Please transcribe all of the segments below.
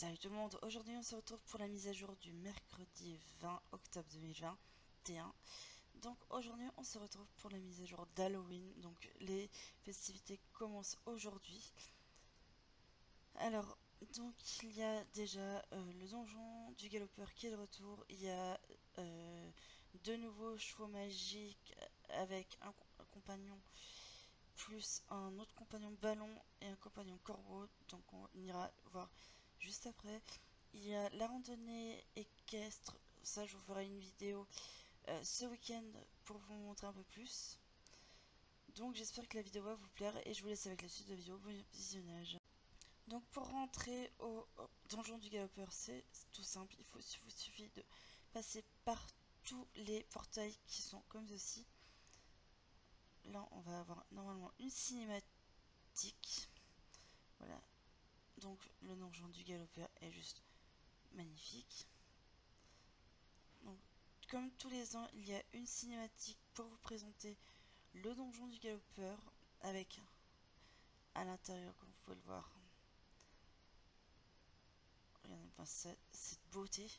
Salut tout le monde, aujourd'hui on se retrouve pour la mise à jour du mercredi 20 octobre 2021. Donc aujourd'hui on se retrouve pour la mise à jour d'Halloween, donc les festivités commencent aujourd'hui. Alors, donc il y a déjà le donjon du galopeur qui est de retour, il y a deux nouveaux chevaux magiques avec un compagnon plus un autre compagnon ballon et un compagnon corbeau, donc on ira voir juste après. Il y a la randonnée équestre, ça je vous ferai une vidéo ce week-end pour vous montrer un peu plus. Donc j'espère que la vidéo va vous plaire et je vous laisse avec la suite de la vidéo. Bon visionnage. Donc pour rentrer au donjon du galopeur, c'est tout simple, il vous suffit de passer par tous les portails qui sont comme ceci. Là on va avoir normalement une cinématique. Voilà, donc le donjon du galopeur est juste magnifique. Donc, comme tous les ans, il y a une cinématique pour vous présenter le donjon du galopeur avec à l'intérieur, comme vous pouvez le voir, regardez pas cette beauté.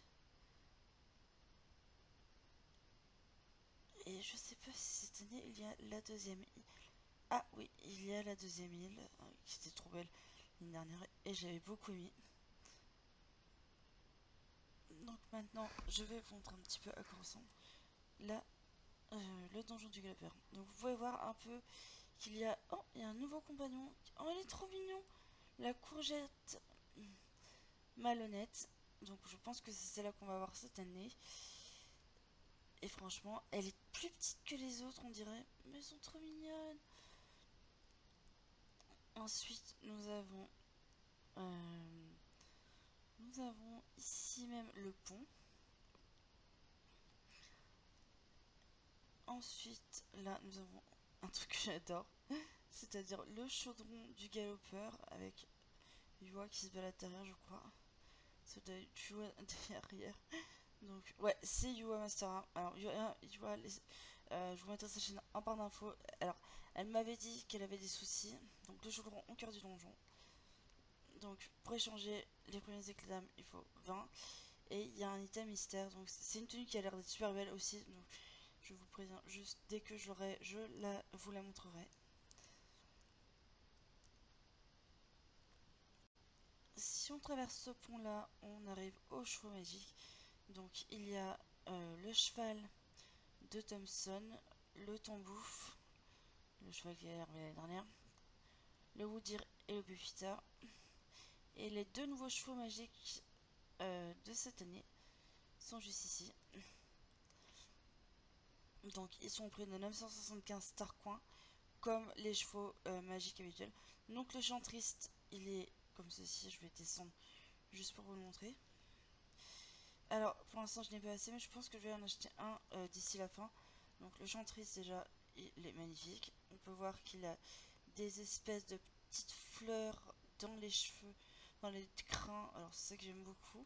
Et je sais pas si cette année il y a la deuxième île. Ah oui, il y a la deuxième île qui était trop belle l'année dernière et j'avais beaucoup aimé. Donc maintenant, je vais vous montrer un petit peu à quoi ressemble là le donjon du galopeur. Donc vous pouvez voir un peu qu'il y a... Oh, il y a un nouveau compagnon. Oh, il est trop mignon. La courgette malhonnête. Donc je pense que c'est celle-là qu'on va voir cette année. Et franchement, elle est plus petite que les autres, on dirait. Mais elles sont trop mignonnes. Ensuite, nous avons ici même le pont. Ensuite, là, nous avons un truc que j'adore. C'est-à-dire le chaudron du galopeur avec Yua qui se balade derrière, je crois. C'est Yua derrière. Donc, ouais, c'est Yua Master. Alors, Yua, je vous mettrai sa chaîne en barre d'infos. Alors, elle m'avait dit qu'elle avait des soucis. Donc, le chaudron au cœur du donjon. Donc, pour échanger les premiers éclats d'âme, il faut 20. Et il y a un item mystère. Donc, c'est une tenue qui a l'air d'être super belle aussi. Donc, je vous préviens, juste dès que je l'aurai, vous la montrerai. Si on traverse ce pont là, on arrive au chevaux magique. Donc il y a le cheval de Thompson, le tambouf, le cheval qui est arrivé l'année dernière, le Woodir et le Buffita. Et les deux nouveaux chevaux magiques de cette année sont juste ici. Donc ils sont au prix de 975 star coins, comme les chevaux magiques habituels. Donc le chantriste, il est comme ceci, je vais descendre juste pour vous le montrer. Alors pour l'instant je n'ai pas assez, mais je pense que je vais en acheter un d'ici la fin. Donc le chantriste déjà, il est magnifique. On peut voir qu'il a des espèces de petites fleurs dans les cheveux, dans les crins. Alors c'est ça que j'aime beaucoup.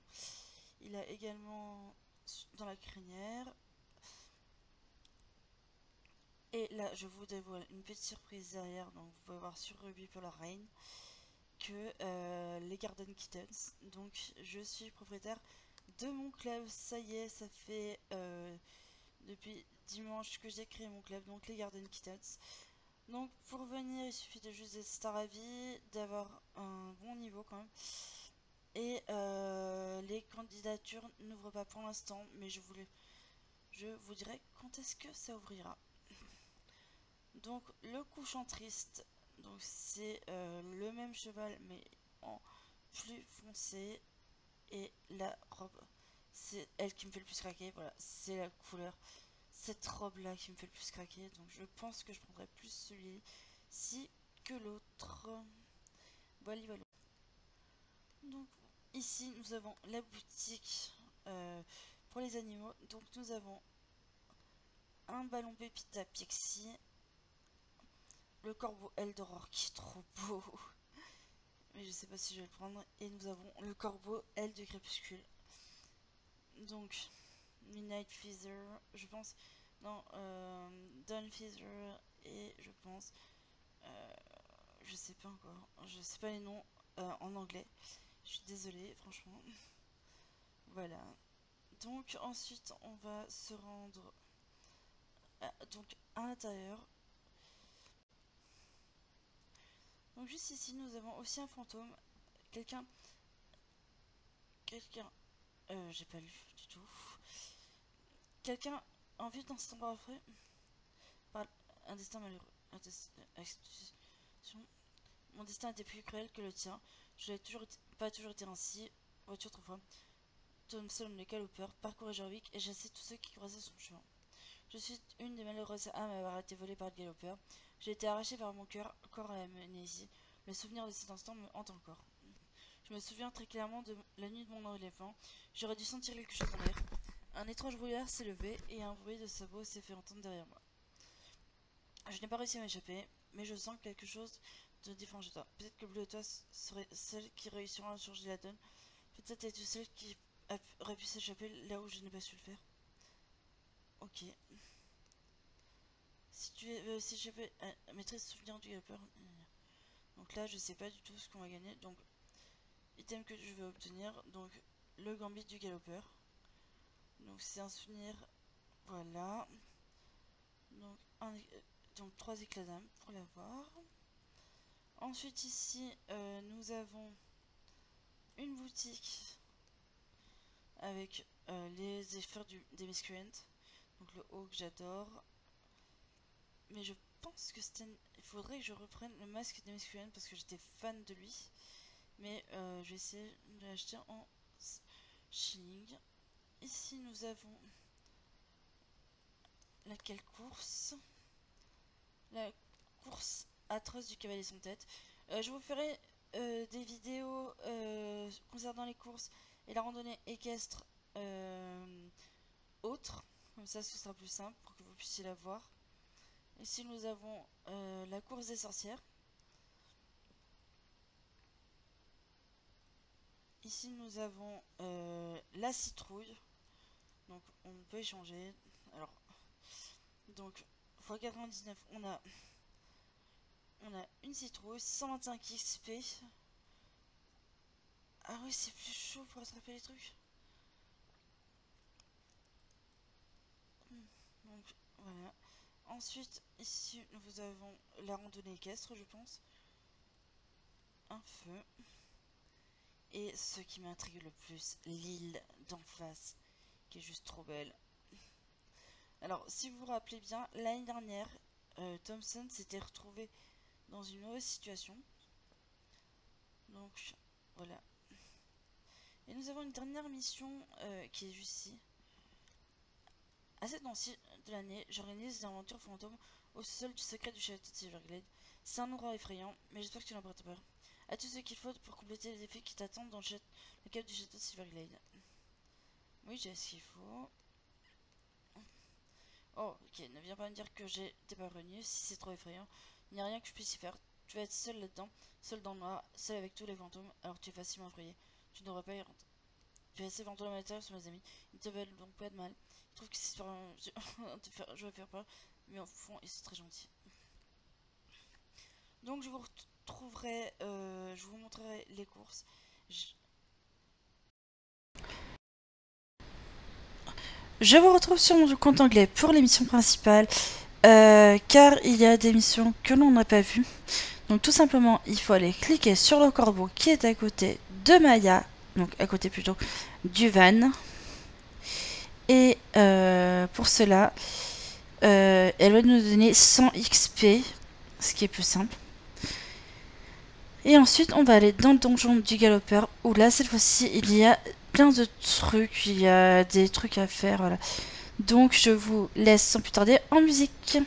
Il a également dans la crinière. Et là je vous dévoile une petite surprise derrière. Donc vous pouvez voir sur Ruby Polar Rain que les Garden Kittens. Donc je suis propriétaire de mon club. Ça y est, ça fait depuis dimanche que j'ai créé mon club, donc les Garden Kittens. Donc pour venir, il suffit de juste d'être star à vie, d'avoir un bon niveau quand même. Et les candidatures n'ouvrent pas pour l'instant, mais je vous dirai quand est-ce que ça ouvrira. Donc le couchant triste, donc c'est le même cheval mais en plus foncé. Et la robe, c'est elle qui me fait le plus craquer. Voilà, c'est la couleur, cette robe là qui me fait le plus craquer. Donc je pense que je prendrai plus celui-ci que l'autre. Voilà, voilà. Donc ici nous avons la boutique pour les animaux. Donc nous avons un ballon pépita Pixie, le corbeau Eldoror qui est trop beau, mais je sais pas si je vais le prendre. Et nous avons le corbeau L de Crépuscule. Donc Midnight Feather, je pense. Non, Dawn Feather et je pense. Je sais pas encore. Je sais pas les noms en anglais. Je suis désolée, franchement. Voilà. Donc ensuite, on va se rendre donc à l'intérieur. Donc juste ici, nous avons aussi un fantôme. Quelqu'un... j'ai pas lu du tout. Quelqu'un en vie dans cet endroit frais par un destin malheureux. Mon destin était plus cruel que le tien. Je n'ai pas toujours été ainsi. Voiture trop fois. Thompson le galopeur parcourait Jorvik et chassait tous ceux qui croisaient son chemin. Je suis une des malheureuses âmes à avoir été volée par le galopeur. J'ai été arraché par mon cœur, corps à l'amnésie. Le souvenir de cet instant me hante encore. Je me souviens très clairement de la nuit de mon enlèvement. J'aurais dû sentir quelque chose dans l'air. Un étrange brouillard s'est levé et un bruit de sabots s'est fait entendre derrière moi. Je n'ai pas réussi à m'échapper, mais je sens quelque chose de différent chez toi. Peut-être que Bleu et toi serait celle qui réussira à changer la donne. Peut-être es-tu celle qui aurait pu s'échapper là où je n'ai pas su le faire. Ok. Si tu es s'échapper à maîtrise souvenir du galopeur. Donc là, je sais pas du tout ce qu'on va gagner. Donc, item que je vais obtenir. Donc, le gambit du galopeur. Donc, c'est un souvenir. Voilà. Donc, 3 éclats d'âme pour l'avoir. Ensuite, ici, nous avons une boutique avec les effets des miscreants. Donc, le haut que j'adore. Mais je pense que il faudrait que je reprenne le masque des miscreants parce que j'étais fan de lui. Mais je vais essayer de l'acheter en shilling. Ici, nous avons laquelle course? La course atroce du cavalier sans tête. Je vous ferai des vidéos concernant les courses et la randonnée équestre autre. Comme ça, ce sera plus simple pour que vous puissiez la voir. Ici, nous avons la course des sorcières. Ici, nous avons la citrouille. Donc, on peut échanger. Alors, donc, x99, on a une citrouille, 125 XP. Ah oui, c'est plus chaud pour attraper les trucs. Donc, voilà. Ensuite, ici, nous avons la randonnée équestre, je pense. Un feu. Et ce qui m'intrigue le plus, l'île d'en face, qui est juste trop belle. Alors, si vous vous rappelez bien, l'année dernière, Thompson s'était retrouvé dans une mauvaise situation. Donc, voilà. Et nous avons une dernière mission qui est juste ici. À cette temps-ci de l'année, j'organise des aventures fantômes au sol du secret du château de Silverglade. C'est un endroit effrayant, mais j'espère que tu n'en pas peur. As-tu ce qu'il faut pour compléter les défis qui t'attendent dans le cap du château de Silverglade? Oui, j'ai ce qu'il faut. Oh, ok, ne viens pas me dire que t'es pas revenu, si c'est trop effrayant. Il n'y a rien que je puisse y faire. Tu vas être seul là-dedans, seul dans le noir, seul avec tous les fantômes, alors tu es facilement effrayé. Tu ne devrais pas y rentrer. Tu es assez fantôme sur mes amis, ils te veulent donc pas de mal. Ils trouvent que c'est super... je vais faire peur, mais au fond, ils sont très gentils. Donc je vous retrouverai, je vous montrerai les courses. Je vous retrouve sur mon compte anglais pour les missions principales, car il y a des missions que l'on n'a pas vues. Donc tout simplement, il faut aller cliquer sur le corbeau qui est à côté de Maya, donc à côté plutôt du van. Et pour cela, elle va nous donner 100 XP, ce qui est plus simple. Et ensuite, on va aller dans le donjon du galopeur, où là, cette fois-ci, il y a plein de trucs, il y a des trucs à faire, voilà. Donc, je vous laisse sans plus tarder en musique.